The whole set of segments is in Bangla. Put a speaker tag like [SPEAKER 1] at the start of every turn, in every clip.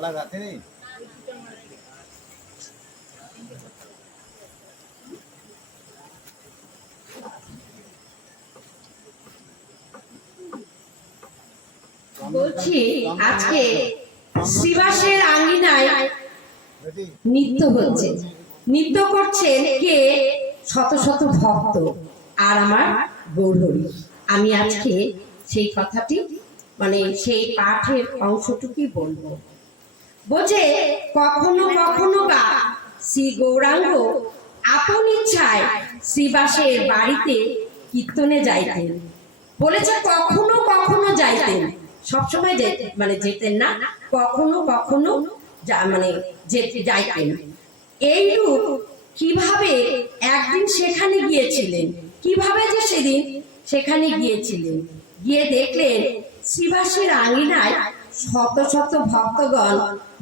[SPEAKER 1] মালা গাছে নেই?
[SPEAKER 2] বলছি আজকে শ্রীবাসের আঙ্গিনায় নৃত্য হচ্ছে। নৃত্য করছেন কে? শত শত ভক্ত আর আমার গৌরী আমি আজকে সেই কথাটি মানে সেই পাঠের অংশটুকুই বলব। বোঝে কখনো কখনো বা শ্রী গৌরাঙ্গ আপন ইচ্ছায় শ্রীবাসের বাড়িতে কীর্তনে যাইতেন। বলেছে কখনো কখনো যাইতেন। সবসময় মানে যেতেন না, কখনো কখনো মানে যেতে যাইতেন। এইরূপ কীভাবে একদিন সেখানে গিয়েছিলেন? কীভাবে যে সেদিন সেখানে গিয়েছিলেন? গিয়ে দেখলেন শ্রীবাসের আঙিনায় শত শত ভক্তগণ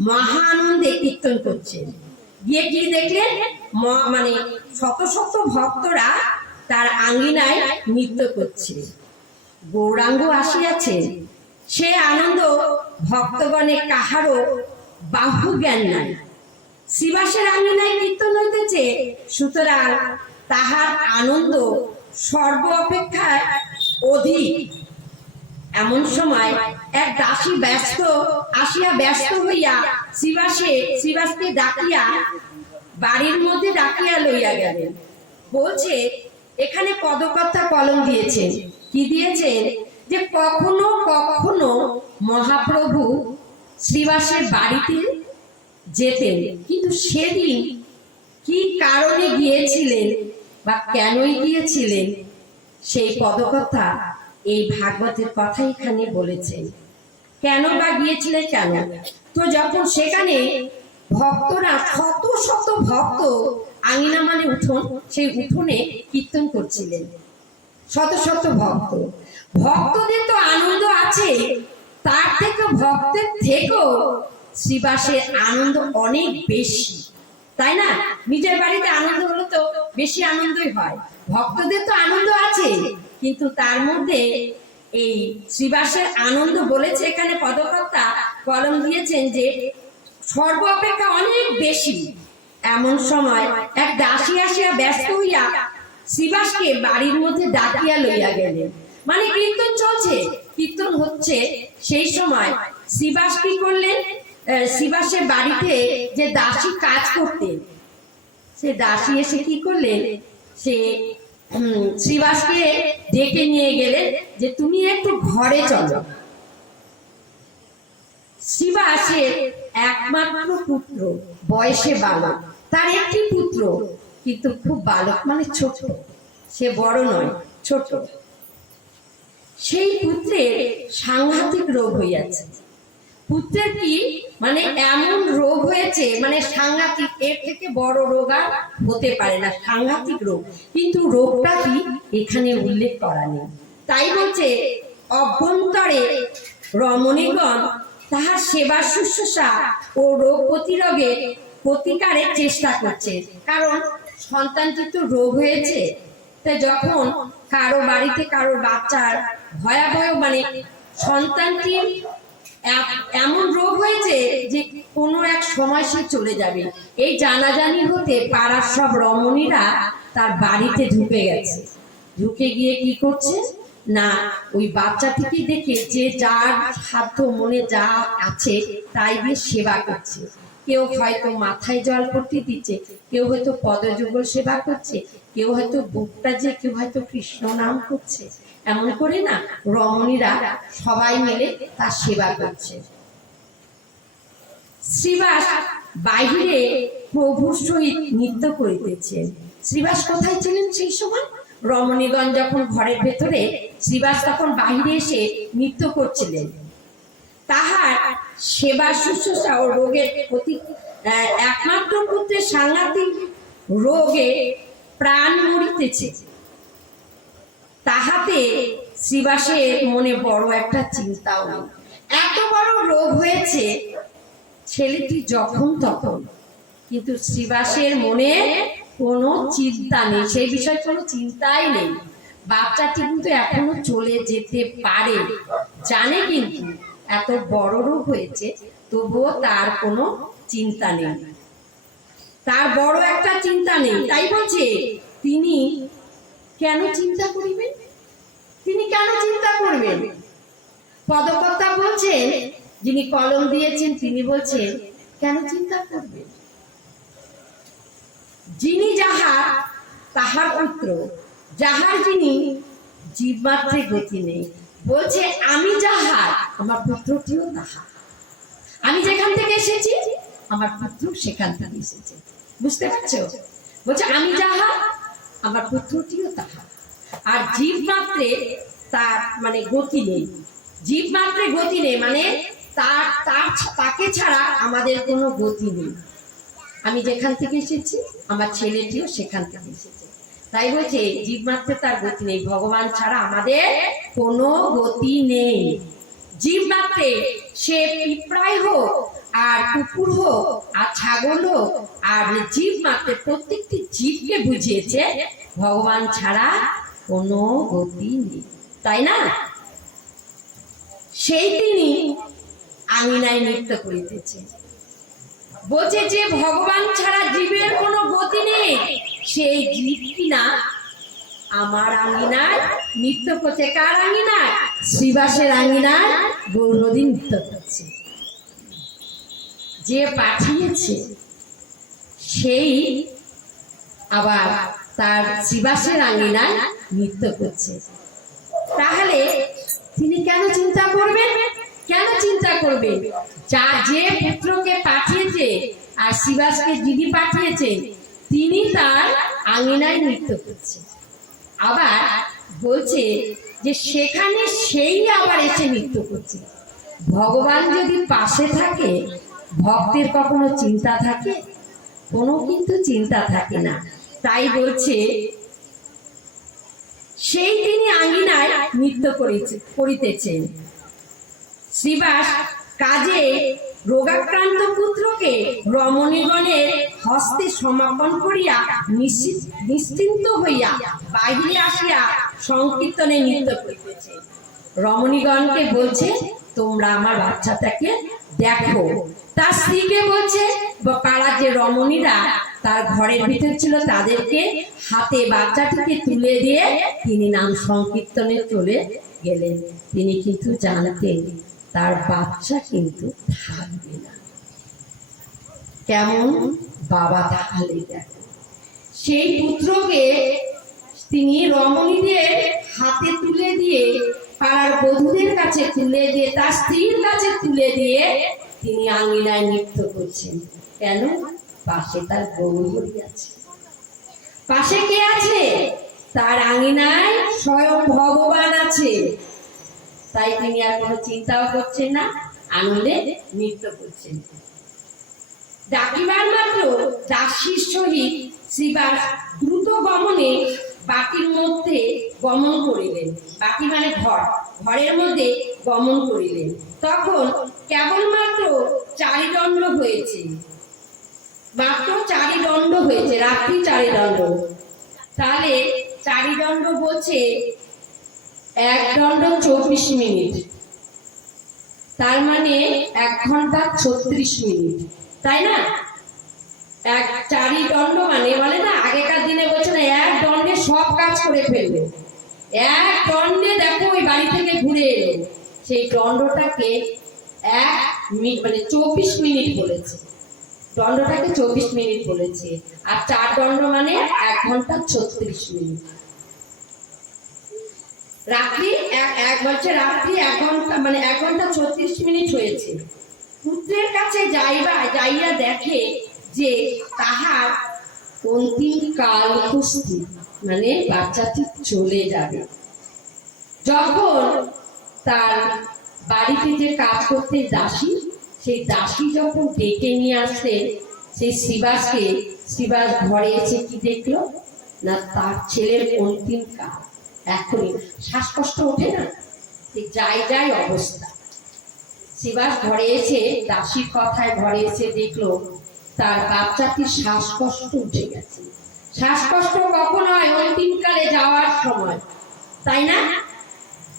[SPEAKER 2] মহা আনন্দে কীর্তন করছেন। গিয়ে কি দেখলেন? মানে শত শত ভক্তরা তার আঙ্গিনায় নৃত্য করছে। গৌরাঙ্গ আসিয়াছে সে আনন্দ ভক্তগণে কাহারও বাহু জ্ঞান নাই। শ্রীবাসের আঙ্গিনায় কীর্তন হইতেছে, সুতরাং তাহার আনন্দ সর্ব অপেক্ষায় অধিক। এমন সময় এক দাসী ব্যস্ত আসিয়া ব্যস্ত হইয়া শ্রীবাসে, শ্রীবাসকে ডাকিয়া বাড়ির মধ্যে ডাকিয়া লইয়া গেলেন। বলছে, এখানে পদকর্তা কলম দিয়েছেন। কি দিয়েছেন? যে কখনো কখনো মহাপ্রভু শ্রীবাসের বাড়িতে যেতেন। কিন্তু সেদিন কি কারণে গিয়েছিলেন বা কেনই গিয়েছিলেন সেই পদকথা এই ভাগবতের কথা এখানে বলেছেন। কেন বা গিয়েছিলেন কেন? তো যখন সেখানে ভক্তরা শত শত ভক্ত আঙিনা মানে উঠোন, সেই উঠোনে কীর্তন করছিলেন। শত শত ভক্ত। ভক্তদের তো আনন্দ আছে। তার থেকে ভক্তের থেকেও শ্রীবাসের আনন্দ অনেক বেশি। তাই না? নিজের বাড়িতে আনন্দ হলে তো বেশি আনন্দই হয়। ভক্তদের তো আনন্দ আছে। কিন্তু তার মধ্যে এই শ্রীবাসের আনন্দ বলেছে এখানে পদকর্তা কলম দিয়েছেন যে সর্ব অপেক্ষা অনেক বেশি এমন সময় এক দাসী আসিয়া ব্যস্ত হইয়া শ্রীবাসকে বাড়ির মধ্যে ডাকিয়া লইয়া গেলেন। মানে কীর্তন চলছে, কীর্তন হচ্ছে। সেই সময় শ্রীবাস কি করলেন? শ্রীবাসের বাড়িতে যে দাসী কাজ করতেন, সে দাসী এসে কি করলেন? সে শ্রীবাসকে ডেকে নিয়ে গেলেন যে তুমি একটু ঘরে চলো। শিবাসের একমাত্র পুত্র, বয়সে বালক তার একটি পুত্র, কিন্তু খুব বালক মানে ছোট সে বড় নয় ছোট সেই পুত্রের সাংঘাতিক রোগ হইয়াছে। পুত্রের কি? মানে এমন রোগ হয়েছে মানে সাংঘাতিক, এর থেকে বড় রোগ আর হতে পারে না, সাংঘাতিক রোগ। কিন্তু রোগটা কি? এখানে উল্লেখ করা নেই। তাই বলছে, অভ্যন্তরে রমণীগণ তাহার সেবা শুশ্রূষা ও রোগ প্রতিরোধে প্রতিকারের চেষ্টা করছে। কারণ সন্তানটি তো রোগ হয়েছে, তা যখন কারও বাড়িতে কারও বাচ্চার ভয়াবহ মানে সন্তানটির এমন রোগ হয়েছে যে কোনো এক সময় সে চলে যাবে। এই জানাজানি হতে পাড়ার সব রমণীরা তার বাড়িতে ঢুকে গেছে। ঢুকে গিয়ে কি করছে? না, ওই বাচ্চা বাচ্চাটিকে দেখে যে যার সাধ্য মনে যা আছে তাই দিয়ে সেবা করছে। কেউ হয়তো মাথায় জল করতে দিচ্ছে, কেউ হয়তো পদযুগল সেবা করছে, কেউ হয়তো বুকটা যে, কেউ হয়তো কৃষ্ণ নাম করছে। এমন করে না, রমণীরা সবাই মিলে তার সেবা করছে। শ্রীবাস বাহিরে প্রভুর সহিত নৃত্য করিতেছেন শ্রীবাস কোথায় ছিলেন সেই সময়? রমণীগণ যখন ঘরের ভেতরে, শ্রীবাস তখন বাহিরে এসে নৃত্য করছিলেন। তাহার সেবা শুশ্রূষা ও রোগের প্রতি একমাত্র পুত্রের সাংঘাতিক রোগে প্রাণ মরিতেছে। তাহাতে শ্রীবাসের মনে বড় একটা চিন্তাও এত বড় রোগ হয়েছে, ছেলেটি যখন তখন। কিন্তু শ্রীবাসের মনে কোনো চিন্তা নেই, সেই বিষয়ে কোনো চিন্তাই নেই। বাচ্চাটি কিন্তু এখনও চলে যেতে পারে, জানে কিন্তু এত বড় রোগ হয়েছে, তবুও তার কোনো চিন্তা নেই। তার বড় একটা চিন্তা নেই, তাই বলছে, তিনি কেন চিন্তা করিবেন? তিনি কেন চিন্তা করবেন? পদকর্তা বলছেন, যিনি কলম দিয়েছেন, তিনি বলছেন, কেন চিন্তা করবেন? যিনি যাহার, তাহার পুত্র, যাহার যিনি জীবমাত্রে গতি নেই, বলছে, আমি যাহার, আমার পুত্রটিও তাহার। আমি যেখান থেকে এসেছি, আমার পুত্র সেখান থেকে এসেছে। বুঝতে পারছ? বলছে, আমি যাহা আমার পুত্রটিও তাহা আর জীব মাত্রে তার মানে গতি নেই। জীব মাত্রে গতি নেই মানে তার তার তাকে ছাড়া আমাদের কোনো গতি নেই। আমি যেখান থেকে এসেছি, আমার ছেলেটিও সেখান থেকে এসেছে। তাই বলছে, জীব মাত্রে তার গতি নেই। ভগবান ছাড়া আমাদের কোনো গতি নেই। জীব মাত্রে সে পিঁপড়াই হোক, আর কুকুর হোক, আর ছাগল হোক, আর জীব মাত্রে প্রত্যেকটি জীবকে বুঝিয়েছে, ভগবান ছাড়া কোনো গতি নেই। তাই না? সেই তিনি আঙিনায় নৃত্য করিতেছে। বলছে যে ভগবান ছাড়া জীবের কোনো গতি নেই। সেই জীব কিনা আমার আঙিনায় নৃত্য করছে। কার আঙিনায়? শ্রীবাসের আঙিনায় গৌরদী নৃত্য করছে। যে পাঠিয়েছে, সেই আবার তার শ্রীবাসের আঙিনায় নৃত্য করছে। তাহলে তিনি কেন চিন্তা করবেন? কেন চিন্তা করবেন? যা যে পুত্রকে পাঠিয়েছে আর শিবাসকে দিদি পাঠিয়েছে তিনি তার আঙিনায় নৃত্য করছে। আবার বলছে যে সেখানে সেই আবার এসে নৃত্য করছে। ভগবান যদি পাশে থাকে, ভক্তের কখনো চিন্তা থাকে? কোনো কিন্তু চিন্তা থাকে না। তাই বলছে সেই তিনি আঙিনায় নৃত্য করিতে, করিতেছেন। শ্রীবাস কাজে রোগাক্রান্ত পুত্রকে রমণীগণের হস্তে সমাপন করিয়া নিশ্চিন্ত হইয়া বাহিরে আসিয়া সংকীর্তনে নৃত্য করিতেছে রমণীগণকে বলছে, তোমরা আমার বাচ্চাটাকে দেখো। তার স্ত্রীকে বলছে কারা যে রমণীরা তার ঘরের ভিতর ছিল তাদেরকে হাতে বাচ্চাটিকে তুলে দিয়ে তিনি নাম সংকীর্তনে চলে গেলেন। তিনি কিন্তু জানতেন তার বাচ্চা কিন্তু থাকবে না। কেমন? বাবা দেখো সেই পুত্রকে তিনি রমণীদের হাতে তুলে দিয়ে পাড়ার বধূদের কাছে তুলে দিয়ে, তার স্ত্রীর কাছে তুলে দিয়ে তিনি আঙিনায় নৃত্য করছেন। কেন? পাশে তার গৌরী আছে। পাশে কে আছে? তার আঙিনায় স্বয়ং ভগবান আছে। তাই তিনি আর কোনো চিন্তাও করছেন না আনন্দে নৃত্য করছেন। ডাকিবার মাত্র দাসীর সহিত শ্রীবাস দ্রুত গমনে বাটির মধ্যে গমন করিলেন। বাটি মানে ঘর। ঘরের মধ্যে গমন করিলেন। তখন কেবলমাত্র চারিদণ্ড হয়েছে। মাত্র চারিদণ্ড হয়েছে, রাত্রি চারিদণ্ড। তাহলে চারিদণ্ড বলছে এক দণ্ড চব্বিশ মিনিট। তার মানে এক ঘণ্টা ছত্রিশ মিনিট। তাই না? এক চারি দণ্ড মানে বলে না, আগেকার দিনে বলছে না, এক দণ্ডে সব কাজ করে ফেলবে। এক দণ্ডে দেখো ওই বাড়ি থেকে ঘুরে এলো। সেই দণ্ডটাকে এক মিনিট মানে চব্বিশ মিনিট বলেছে। দণ্ডটাকে চব্বিশ মিনিট বলেছে। আর চার দণ্ড মানে এক ঘণ্টা ছত্রিশ মিনিট। রাত্রি এক বছর রাত্রি এক ঘণ্টা মানে এক ঘণ্টা ছত্রিশ মিনিট হয়েছে। পুত্রের কাছে যাইবা, যাইয়া দেখে যে তাহার অন্তিম কাল উপস্থিত মানে বাচ্চাটি চলে যাবে। যখন তার বাড়িতে যে কাজ করতে দাসী সেই দাসী যখন ডেকে নিয়ে আসতে সেই শিবাসকে, শিবাস ঘরে এসে কি দেখল? না, তার ছেলের অন্তিম কাল। এখনই। শ্বাসকষ্ট ওঠে না? যাই যাই অবস্থা। শিবাস ঘরে এসে দাসীর কথায় ঘরে এসে দেখল, তার বাচ্চাটির শ্বাসকষ্ট উঠে গেছে। শ্বাসকষ্ট কখন হয়? অন্তিমকালে যাওয়ার সময়। তাই না?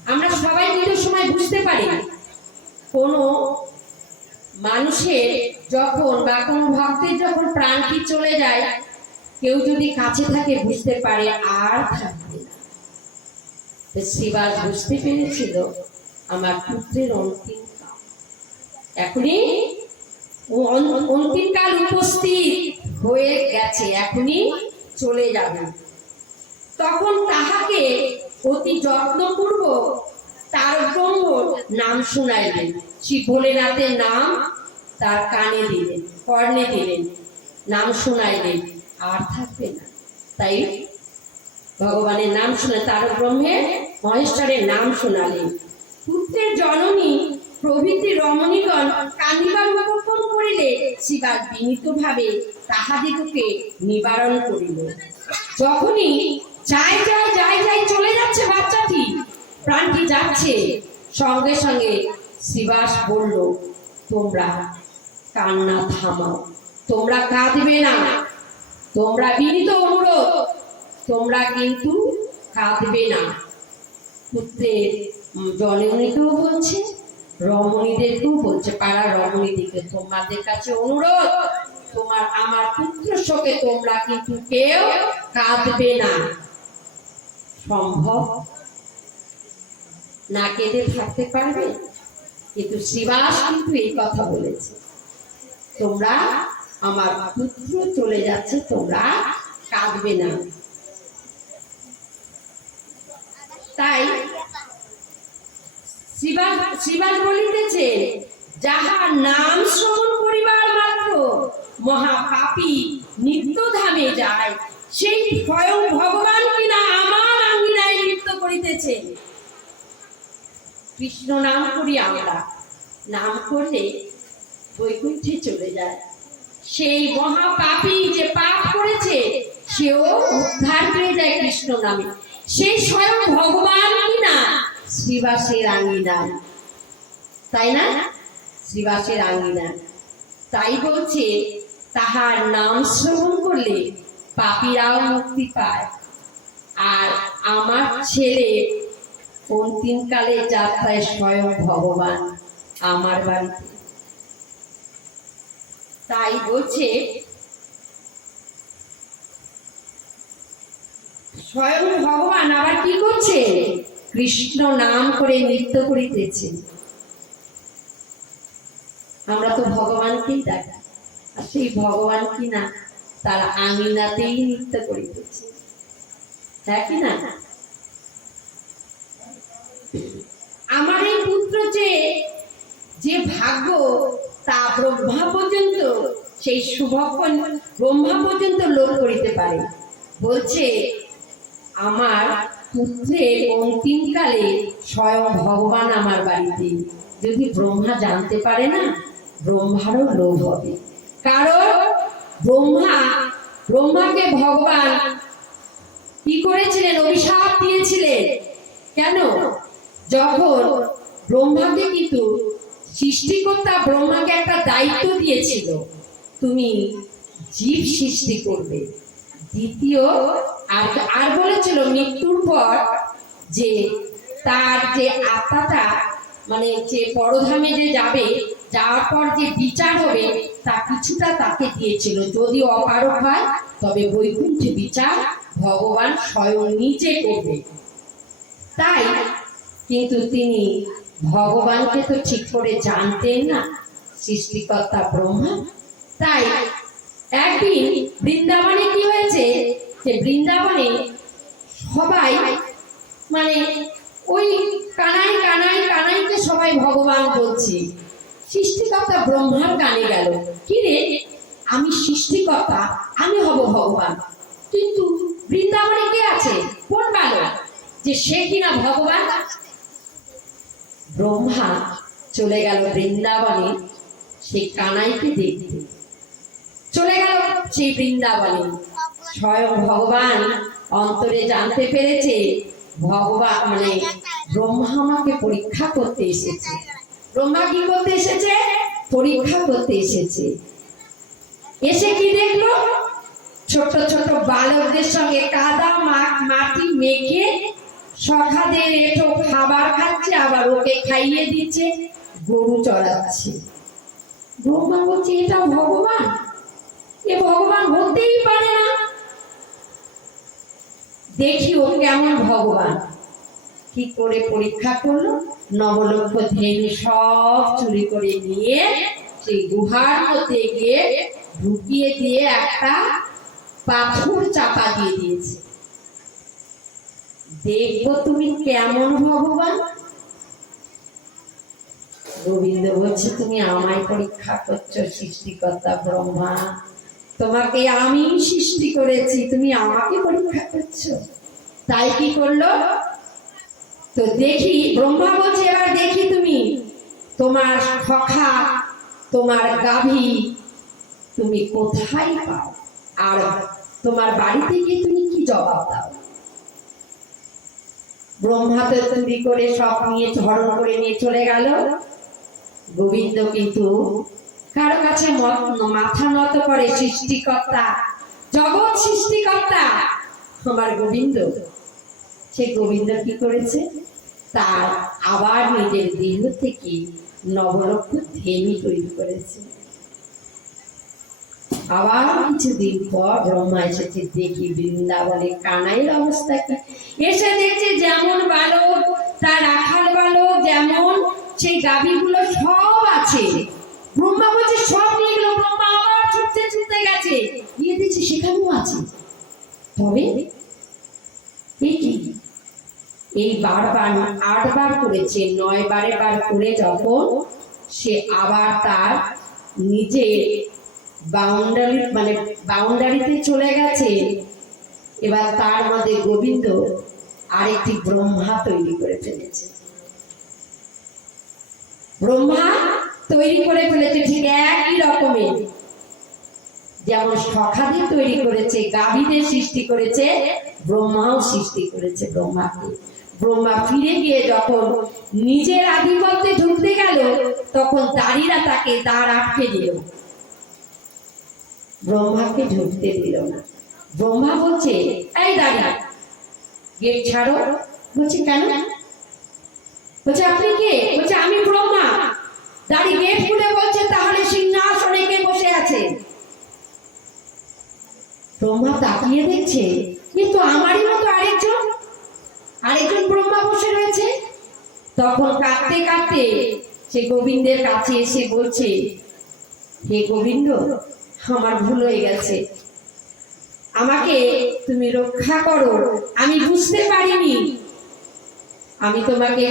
[SPEAKER 2] আমরা সবাই কিন্তু সময় বুঝতে পারি কোনো মানুষের যখন বা কোনো ভক্তের যখন প্রাণটি চলে যায়, কেউ যদি কাছে থাকে বুঝতে পারে আর থাকবে না। তো শিবাস বুঝতে পেরেছিল আমার পুত্রের অন্তিম কাল। এখনই ও অন- অন্তিম কাল উপস্থিত হয়ে গেছে, এখনই চলে যাবে। তখন তাহাকে অতি যত্নপূর্বক তার নাম শোনাইলেন। শ্রী ভোলেনাথের নাম তার কানে দিলেন, কর্ণে দিলেন, নাম শোনাইলেন, আর থাকবে না। তাই ভগবানের নাম শুনে তার ব্রহ্মের মহেশ্বরের নাম শোনালেন। পুত্রের জননী প্রভৃতি রমণীগণ কান্দিবার উপকরণ করিলে শিবা বিনীত ভাবে তাহাদিগকে নিবারণ করিল। যখনই যাই যাই যাই যাই চলে যাচ্ছে বাচ্চাটি, প্রাণটি যাচ্ছে সঙ্গে সঙ্গে শিবাস বলল, তোমরা কান্না থামাও। তোমরা কাঁদবে না। তোমরা বিনীত অনুরোধ। তোমরা কিন্তু কাঁদবে না। পুত্রের জননীকেও বলছে, রমণীদেরকেও বলছে পাড়ার রমণীদেরকে তোমাদের কাছে অনুরোধ। তোমার, আমার পুত্র শোকে তোমরা কিন্তু কেউ কাঁদবে না। সম্ভব? না কেঁদে থাকতে পারবে? কিন্তু শিবাস কিন্তু এই কথা বলেছে। তোমরা আমার পুত্র চলে যাচ্ছে, তোমরা কাঁদবে না। তাই শিবাস বলিতেছে যাহার নাম শ্রবণ করিবার মাত্র মহাপাপী নিত্যধামে যায়। সেই স্বয়ং ভগবান কিনা আমার আঙ্গিনায় নৃত্য করিতেছে। কৃষ্ণ নাম করি আমরা। নাম করলে বৈকুণ্ঠে চলে যায়। সেই মহাপাপী যে পাপ করেছে, সেও উদ্ধার পেয়ে যায় কৃষ্ণ নামে। সেই স্বয়ং ভগবান কিনা, শ্রীবাসের আঙ্গিনায় তাই না? শ্রীবাসের আঙ্গিনায় তাই বলছে, তাহার নাম শ্রবণ করলে পাপীরাও মুক্তি পায়। আর আমার ছেলে অন্তিমকালে যাত্রায় স্বয়ং ভগবান, আমার বাড়িতে তাই বলছে, স্বয়ং ভগবান আবার কি করছে? কৃষ্ণ নাম করে নৃত্য করিতেছে। আমরা তো ভগবানকেই ডাকি, আর সেই ভগবান কি না, তার আঙিনাতেই নৃত্য করিতেছে। হ্যাঁ কি না আমার এই পুত্র যে যে ভাগ্য তা ব্রহ্মা পর্যন্ত, সেই শুভক্ষণ ব্রহ্মা পর্যন্ত লোক করিতে পারে। বলছে, আমার পুত্রের অন্তিমকালে স্বয়ং ভগবান আমার বাড়িতে। যদি ব্রহ্মা জানতে পারে না, ব্রহ্মারও লোভ হবে। কারণ ব্রহ্মা, ব্রহ্মাকে ভগবান কি করেছিলেন? অভিশাপ দিয়েছিলেন। কেন? যখন ব্রহ্মাকে কিন্তু সৃষ্টিকর্তা ব্রহ্মাকে একটা দায়িত্ব দিয়েছিল। তুমি জীব সৃষ্টি করবে। দ্বিতীয়, আর আর বলেছিল মৃত্যুর পর যে তার যে আত্মাটা মানে যে পরধামে যে যাবে, যাওয়ার পর যে বিচার হবে, তা কিছুটা তাকে দিয়েছিল। যদি অপারক হয়, তবে বৈকুণ্ঠ বিচার ভগবান স্বয়ং নিজে করবে। তাই কিন্তু তিনি ভগবানকে তো ঠিক করে জানতেন না। সৃষ্টিকর্তা ব্রহ্মা। তাই একদিন বৃন্দাবনে কি হয়েছে? যে বৃন্দাবনে সবাই মানে ওই কানাই কানাই কানাইকে সবাই ভগবান বলছে। সৃষ্টিকর্তা ব্রহ্মার গানে গেল। কি রে? আমি সৃষ্টিকর্তা, আমি হব ভগবান। কিন্তু বৃন্দাবনে কে আছে? কোন ভালো যে সে কিনা ভগবান? ব্রহ্মা চলে গেল বৃন্দাবনে, সেই কানাইকে দেখতে। চলে গেল সেই বৃন্দাবনে। স্বয়ং ভগবান অন্তরে জানতে পেরেছে ভগবান মানে ব্রহ্মা আমাকে পরীক্ষা করতে এসেছে। ব্রহ্মা কি করতে এসেছে? পরীক্ষা করতে এসেছে। এসে কি দেখল? ছোট ছোট বালকদের সঙ্গে কাদা মাটি মেখে সখাদের এটো খাবার খাচ্ছে, আবার ওকে খাইয়ে দিচ্ছে, গরু চড়াচ্ছে। ব্রহ্মা বলছে, এটা ভগবান? এ ভগবান হতেই পারে না। দেখি ও কেমন ভগবান। কি করে পরীক্ষা করল? নবলক্ষ ধেনি সব চুরি করে নিয়ে সেই গুহার মধ্যে গিয়ে ঢুকিয়ে দিয়ে একটা পাথর চাপা দিয়ে দিয়েছে। দেখব তুমি কেমন ভগবান? গোবিন্দ বলছে, তুমি আমায় পরীক্ষা করছ, সৃষ্টিকর্তা ব্রহ্মা। তোমাকে আমি সৃষ্টি করেছি, তুমি আমাকে পরীক্ষা করছ। তাই কি করল? তো দেখি, ব্রহ্মা বলছে, এবার দেখি তুমি। তোমার সখা তোমার গাভী, তুমি কোথায় পাও? আর তোমার বাড়িতে গিয়ে তুমি কি জবাব দাও? ব্রহ্মা তো চুরি করে সব নিয়ে ঝড় করে নিয়ে চলে গেল। গোবিন্দ কিন্তু কারও কাছে মাথা নত করে, সৃষ্টিকর্তা, জগৎ সৃষ্টিকর্তা আমার গোবিন্দ। সে গোবিন্দ কি করেছে? তার আবার নিজের দেহ থেকে নবলক্ষ ধেনি তৈরি করেছে। আবার কিছুদিন পর ব্রহ্মা এসেছে দেখি বৃন্দাবনে কানাইয়ের অবস্থা কি? এসে দেখছে যেমন বালক, তার রাখাল বালক, যেমন সেই গাভীগুলো সব আছে। ব্রহ্মা বলছে, সব নিয়ে গেল, ব্রহ্মা আবার ছুটতে ছুটতে গেছে। গিয়ে দেখছি সেখানেও আছে। তবে এ কি? এই বারবার, আটবার করেছে নয় বারে বার করে যখন সে আবার তার নিজের বাউন্ডারি মানে বাউন্ডারিতে চলে গেছে এবার তার মধ্যে গোবিন্দ আরেকটি ব্রহ্মা তৈরি করে ফেলেছে। ব্রহ্মা তৈরি করে ফেলেছে ঠিক একই রকমের যেমন সখাদের তৈরি করেছে, গাভীদের সৃষ্টি করেছে, ব্রহ্মাও সৃষ্টি করেছে ব্রহ্মাকে। ব্রহ্মা ফিরে গিয়ে যখন নিজের আধিপত্যে ঢুকতে গেল, তখন দাঁড়িরা তাকে দাঁড় আটকে দিল। ব্রহ্মাকে ঢুকতে দিল না। ব্রহ্মা বলছে, এই দাঁড়িয়ে গেট ছাড়ো। বলছে, কেন? বলছে, আপনি কে? বলছে, আমি ব্রহ্মা। দাঁড়ি গেট খুলে বলছে, তাহলে সিংহাসনে কে বসে আছে? ব্রহ্মা তাকিয়ে দেখছে, কিন্তু আমারই মতো আরেকজন? আরেকজন ব্রহ্মা বসে রয়েছে। তখন কাঁদতে কাঁদতে সে গোবিন্দের কাছে এসে বলছে, হে গোবিন্দ, আমার ভুল হয়ে গেছে। আমাকে তুমি রক্ষা করো। আমি বুঝতে পারিনি। আমি তোমাকে